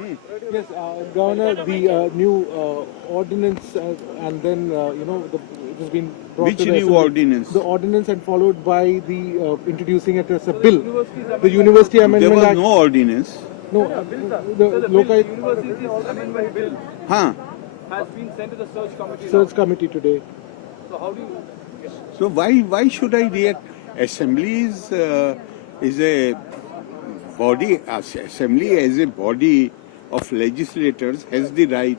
Yes, Governor, the new ordinance and then, it has been brought Which to the new Assembly. ordinance? The ordinance and followed by the introducing it as a bill. The University There Amendment was Act. no ordinance. No, the local University's amendment bill Huh? has been sent to the search committee. search committee today. So how do you? So why should I react? Assembly is a body. Assembly as a body of legislators has the right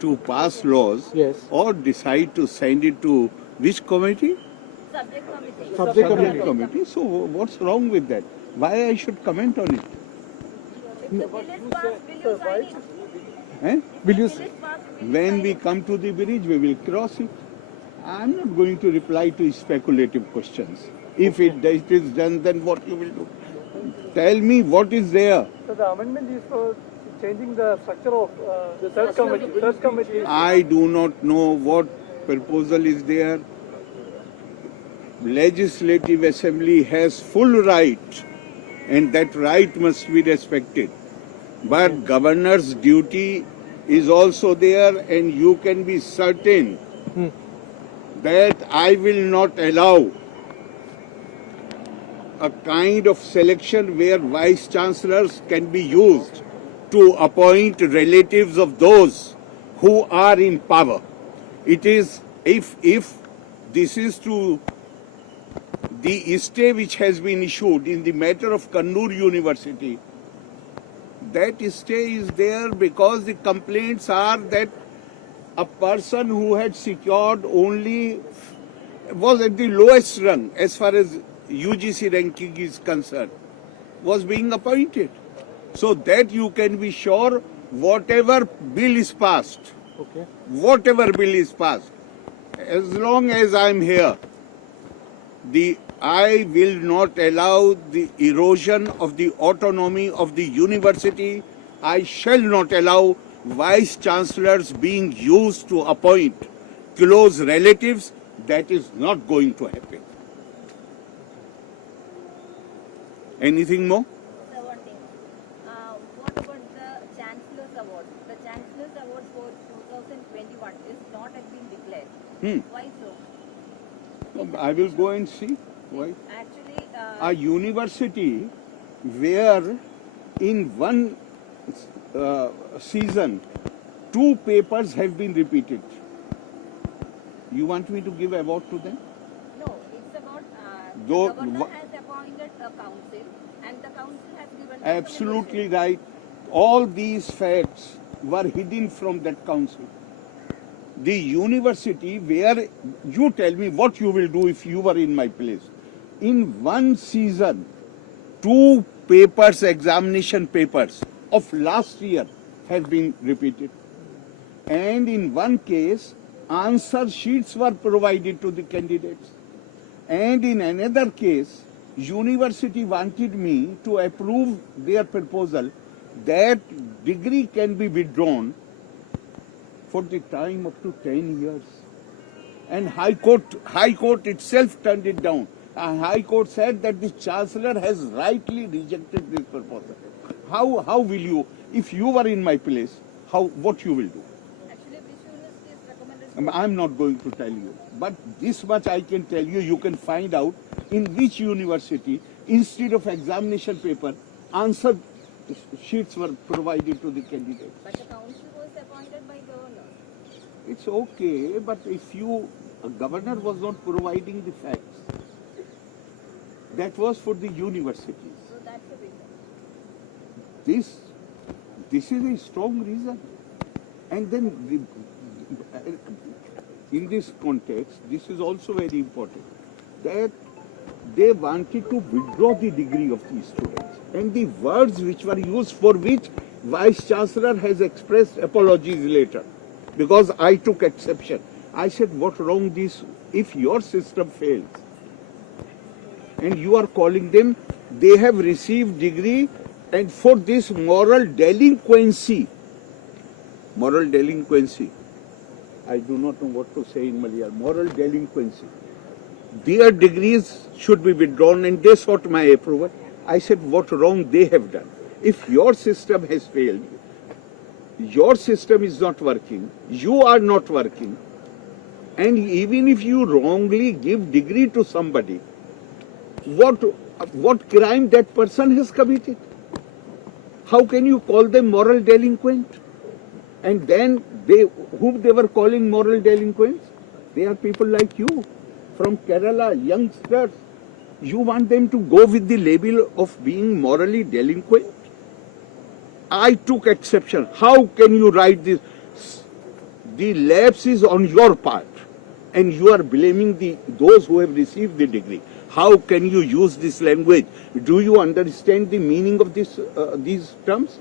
to pass laws Yes. or decide to send it to which committee? Subject committee. Subject Subject committee. committee. So what's wrong with that? Why I should comment on it? If the bill is passed, will you sign it? Eh? Will you? Bill is passed, will you When sign we it? come to the bridge, we will cross it. I'm not going to reply to speculative questions. If it is done, then what you will do? Tell me what is there. So the amendment is for changing the structure of the search committee. Search committee. I do not know what proposal is there. Legislative Assembly has full right, and that right must be respected. But governor's duty is also there, and you can be certain that I will not allow a kind of selection where vice chancellors can be used to appoint relatives of those who are in power. It is, if this is to the stay which has been issued in the matter of Kannur University, that stay is there because the complaints are that a person who had secured only was at the lowest rung as far as UGC ranking is concerned, was being appointed. So that you can be sure whatever bill is passed, Okay. whatever bill is passed, as long as I am here, I will not allow the erosion of the autonomy of the university. I shall not allow vice chancellors being used to appoint close relatives. That is not going to happen. Anything more? So one thing. What about the Chancellor's Award? The Chancellor's Award for 2021 is not yet been declared. Why so? I will go and see. Why? Actually, A university where in one season 2 papers have been repeated. You want me to give award to them? no, it's about Though- the governor has appointed a council and the council has given Absolutely right. All these facts were hidden from that council. The university where, you tell me what you will do if you were in my place. In one season, 2 papers, examination papers of last year have been repeated. And in one case, answer sheets were provided to the candidates. And in another case, university wanted me to approve their proposal that degree can be withdrawn for the time up to 10 years. And High Court itself turned it down. High Court said that the Chancellor has rightly rejected this proposal. How will you, if you were in my place, what you will do? Actually, which university is recommended? I'm not going to tell you. But this much I can tell you, you can find out in which university, instead of examination paper, answer sheets were provided to the candidates. But the council was appointed by governor. It's okay, but if a governor was not providing the facts, that was for the universities. So that's the reason. This is a strong reason. And then in this context, this is also very important, that they wanted to withdraw the degree of these students. And the words which were used, for which Vice Chancellor has expressed apologies later, because I took exception. I said, what wrong this, if your system fails, and you are calling them, they have received degree, and for this moral delinquency, I do not know what to say in Malayalam, moral delinquency, their degrees should be withdrawn, and they sought my approval. I said, what wrong they have done. If your system has failed, your system is not working, you are not working, and even if you wrongly give degree to somebody, what crime that person has committed? How can you call them moral delinquent? And then whom they were calling moral delinquents? They are people like you from Kerala, youngsters. You want them to go with the label of being morally delinquent? I took exception. How can you write this? The lapse is on your part, and you are blaming those who have received the degree. How can you use this language? Do you understand the meaning of these terms?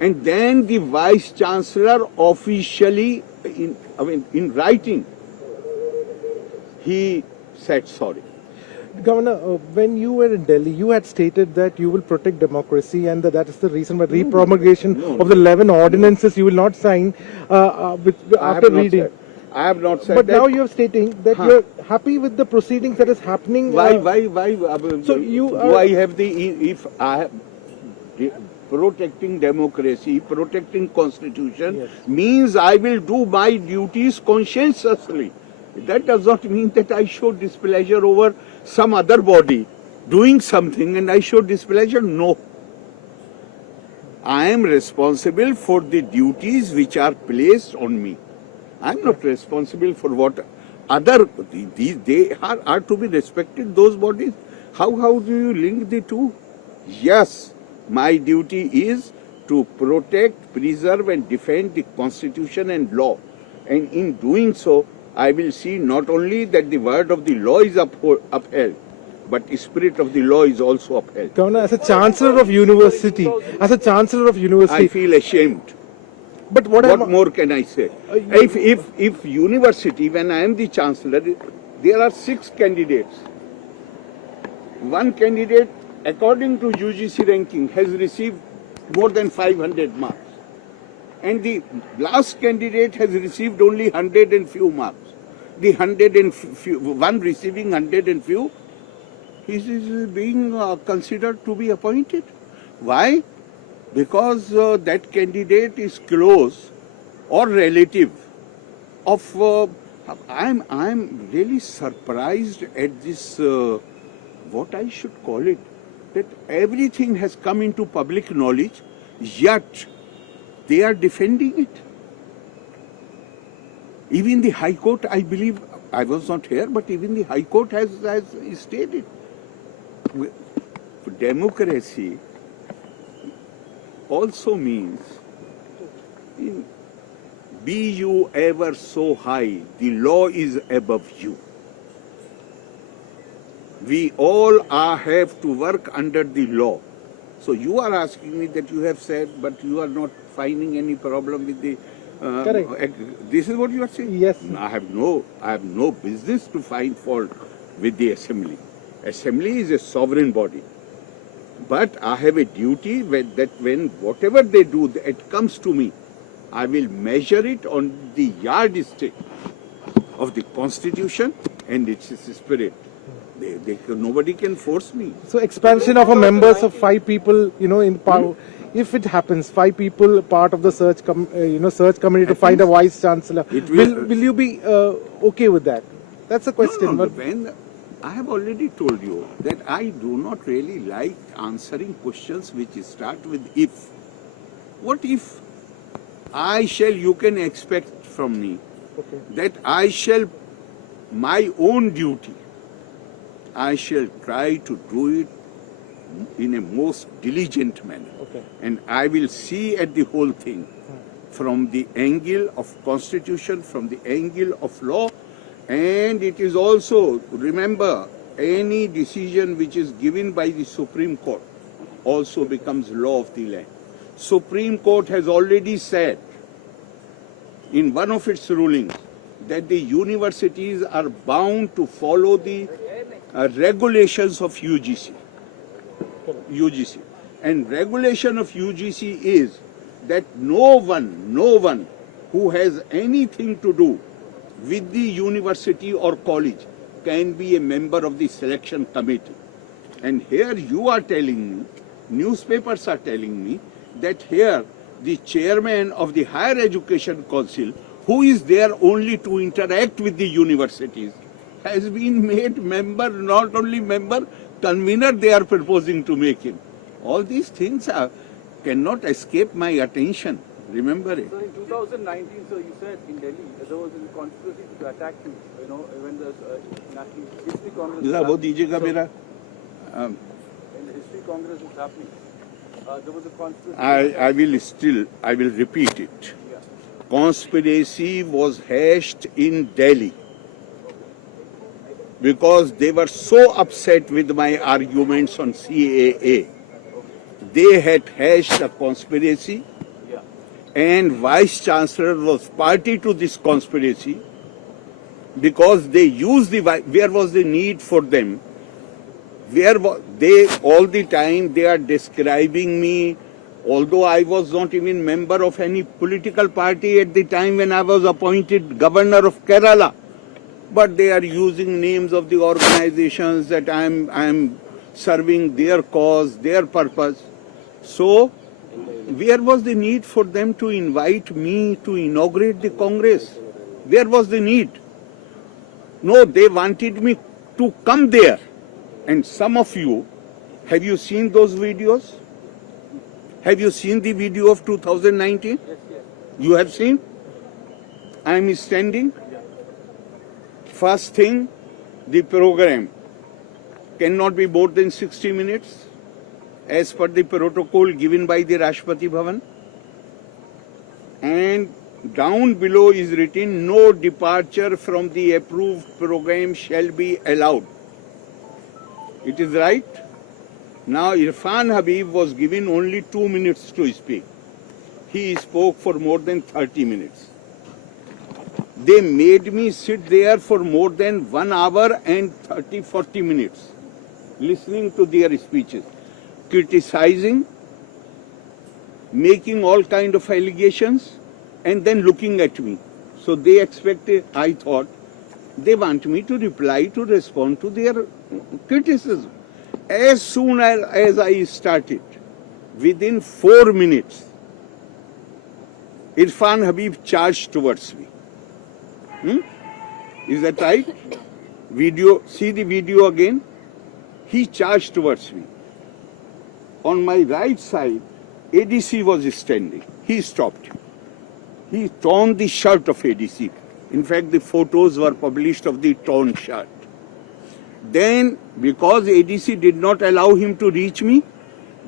And then the Vice Chancellor officially, in writing, he said sorry. Governor, when you were in Delhi, you had stated that you will protect democracy and that is the reason why re-promulgation of the 11 ordinances you will not sign after reading. I have not said but that. Now you are stating that you are happy with the proceedings that is happening. Why? So you do I have if I have protecting democracy, protecting constitution means I will do my duties conscientiously. That does not mean that I show displeasure over some other body doing something and I show displeasure. No. I am responsible for the duties which are placed on me. I am not responsible for what other, they are to be respected, those bodies. How do you link the two? Yes, my duty is to protect, preserve and defend the constitution and law. And in doing so, I will see not only that the word of the law is upheld, but the spirit of the law is also upheld. Governor, as a Chancellor of University, I feel ashamed. But what more can I say? If university, when I am the Chancellor, there are 6 candidates. One candidate, according to UGC ranking, has received more than 500 marks. And the last candidate has received only 100 and few marks. The 100 and few, one receiving 100 and few, he is being considered to be appointed. Why? Because that candidate is close or relative of. I'm really surprised at this. What I should call it, that everything has come into public knowledge, yet they are defending it. Even the High Court, I believe, I was not here, but even the High Court has stated, democracy also means, be you ever so high, the law is above you. We all have to work under the law. So you are asking me that you have said, but you are not finding any problem with the. Correct. This is what you are saying. Yes. I have no business to find fault with the assembly. Assembly is a sovereign body, but I have a duty that when whatever they do, it comes to me, I will measure it on the yardstick of the Constitution and its spirit. Nobody can force me. So expansion of a members of 5 people, in power. If it happens, 5 people part of the search committee to find a vice chancellor. Will you be okay with that? That's a question. No, when I have already told you that I do not really like answering questions which start with if. What if I shall? You can expect from me that I shall my own duty. I shall try to do it in a most diligent manner. And I will see at the whole thing from the angle of constitution, from the angle of law, and it is also, remember, any decision which is given by the Supreme Court also becomes law of the land. Supreme Court has already said in one of its rulings that the universities are bound to follow the regulations of UGC. And regulation of UGC is that no one who has anything to do with the university or college can be a member of the selection committee. And here you are telling me, newspapers are telling me, that here the chairman of the Higher Education Council, who is there only to interact with the universities, has been made member, not only member, convener they are proposing to make him. All these things cannot escape my attention. Remember it. So in 2019, so you said in Delhi there was a conspiracy to attack you. You know, when the National History Congress. जरा वो दीजिएगा मेरा. When the History Congress was happening, there was a conspiracy. I will repeat it. Conspiracy was hatched in Delhi because they were so upset with my arguments on CAA. They had hatched a conspiracy, and Vice Chancellor was party to this conspiracy because they used where was the need for them? Where they all the time they are describing me, although I was not even member of any political party at the time when I was appointed Governor of Kerala, but they are using names of the organizations that I am serving their cause, their purpose. So, where was the need for them to invite me to inaugurate the Congress? Where was the need? No, they wanted me to come there. And some of you, have you seen those videos? Have you seen the video of 2019? Yes. You have seen? I am standing. First thing, the program cannot be more than 60 minutes as per the protocol given by the Rashtrapati Bhavan. And down below is written, no departure from the approved program shall be allowed. It is right. Now Irfan Habib was given only 2 minutes to speak. He spoke for more than 30 minutes. They made me sit there for more than 1 hour and 40 minutes listening to their speeches, criticizing, making all kind of allegations, and then looking at me. So they expected, I thought, they want me to reply, to respond to their criticism. As soon as I started, within 4 minutes, Irfan Habib charged towards me. Is that right? Video, see the video again. He charged towards me. On my right side, ADC was standing. He stopped him. He torn the shirt of ADC. In fact, the photos were published of the torn shirt. Then, because ADC did not allow him to reach me,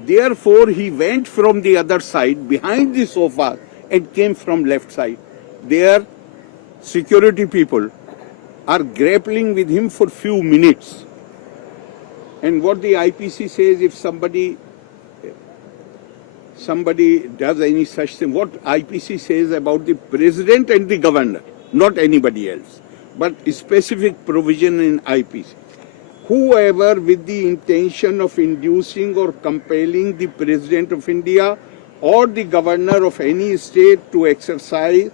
therefore he went from the other side, behind the sofa, and came from left side. There, security people are grappling with him for few minutes. And what the IPC says, if somebody does any such thing, what IPC says about the president and the governor, not anybody else, but a specific provision in IPC. Whoever with the intention of inducing or compelling the President of India or the governor of any state to exercise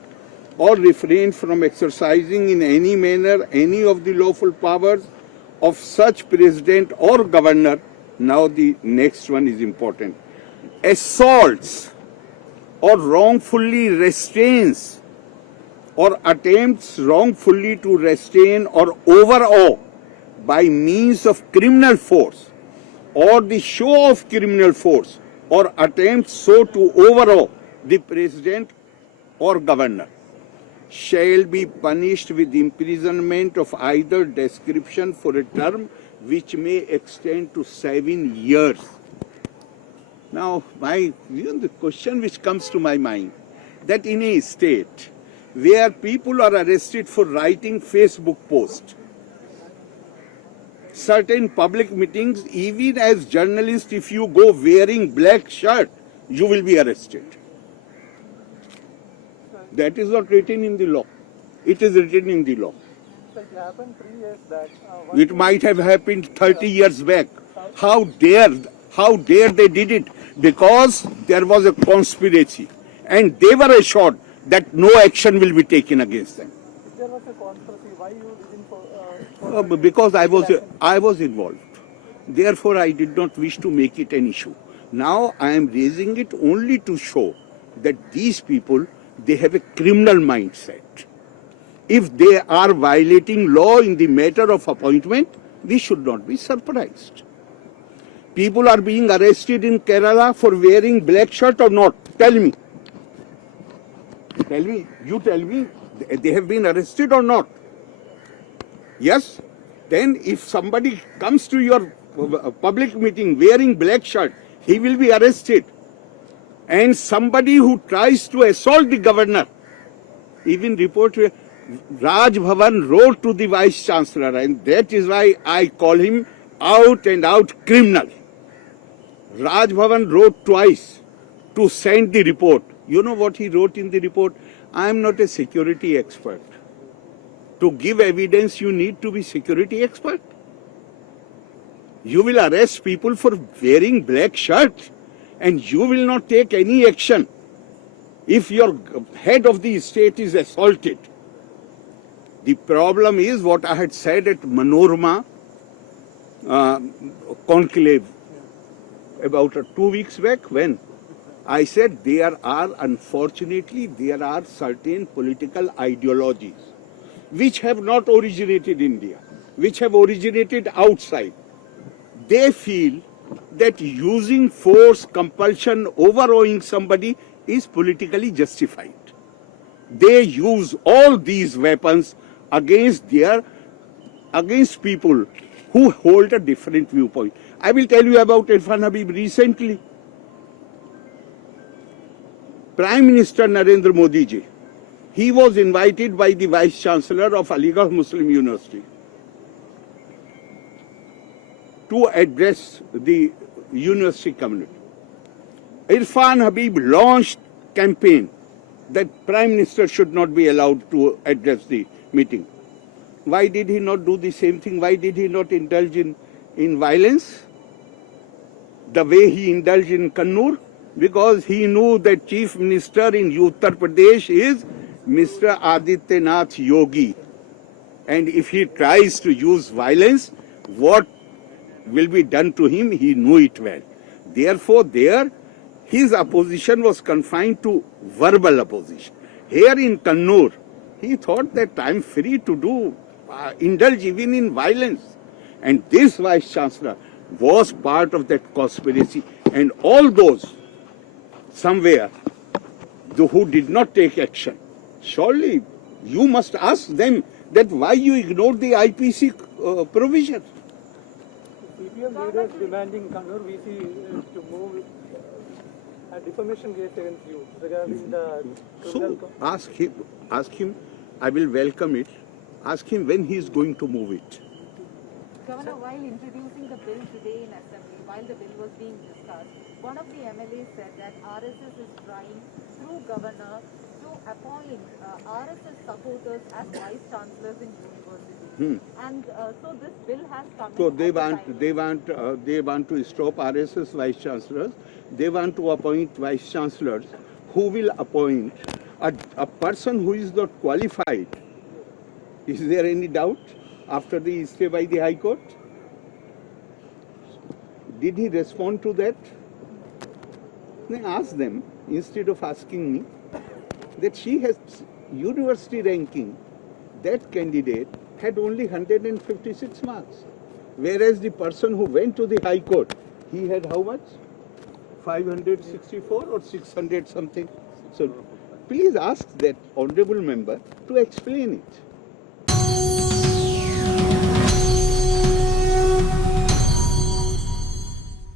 or refrain from exercising in any manner any of the lawful powers of such president or governor. Now the next one is important. Assaults or wrongfully restrains or attempts wrongfully to restrain or overawe by means of criminal force or the show of criminal force or attempts so to overawe the president or governor shall be punished with imprisonment of either description for a term which may extend to 7 years. Now, the question which comes to my mind, that in a state where people are arrested for writing Facebook posts, certain public meetings, even as journalists, if you go wearing black shirt, you will be arrested. That is not written in the law. It is written in the law. So it happened 3 years back. It might have happened 30 years back. How dare they did it? Because there was a conspiracy and they were assured that no action will be taken against them. If there was a conspiracy, why you didn't Because I was involved. Therefore, I did not wish to make it an issue. Now I am raising it only to show that these people, they have a criminal mindset. If they are violating law in the matter of appointment, we should not be surprised. People are being arrested in Kerala for wearing black shirt or not? Tell me. Tell me, you tell me, they have been arrested or not? Yes? Then if somebody comes to your public meeting wearing black shirt, he will be arrested. And somebody who tries to assault the governor, even report, Raj Bhavan wrote to the Vice Chancellor, and that is why I call him out and out criminal. Raj Bhavan wrote twice to send the report. You know what he wrote in the report? I am not a security expert. To give evidence, you need to be security expert. You will arrest people for wearing black shirt and you will not take any action if your head of the state is assaulted. The problem is what I had said at Manorama conclave about 2 weeks back, when I said unfortunately, there are certain political ideologies which have not originated in India, which have originated outside. They feel that using force, compulsion, overawing somebody is politically justified. They use all these weapons against people who hold a different viewpoint. I will tell you about Irfan Habib recently. Prime Minister Narendra Modi ji, he was invited by the Vice Chancellor of Aligarh Muslim University to address the university community. Irfan Habib launched campaign that Prime Minister should not be allowed to address the meeting. Why did he not do the same thing? Why did he not indulge in violence the way he indulged in Kannur? Because he knew that Chief Minister in Uttar Pradesh is Mr. Adityanath Yogi. And if he tries to use violence, what will be done to him, he knew it well. Therefore, there, his opposition was confined to verbal opposition. Here in Kannur, he thought that I am free to indulge even in violence. And this Vice Chancellor was part of that conspiracy. And all those, somewhere, who did not take action, surely you must ask them that why you ignored the IPC provisions. CPM leaders demanding Kannur VC to move a defamation case against you regarding the criminal. So ask him, I will welcome it. Ask him when he is going to move it. Governor, while introducing the bill today in Assembly, while the bill was being discussed, one of the MLAs said that RSS is trying, through Governor, to appoint RSS supporters as Vice Chancellors in universities. And so this bill has come So in they want to stop RSS Vice Chancellors. They want to appoint Vice Chancellors who will appoint a person who is not qualified. Is there any doubt after the stay by the High Court? Did he respond to that? Then ask them, instead of asking me, that she has university ranking, that candidate had only 156 marks. Whereas the person who went to the High Court, he had how much? 564 or 600 something. So please ask that honorable member to explain it.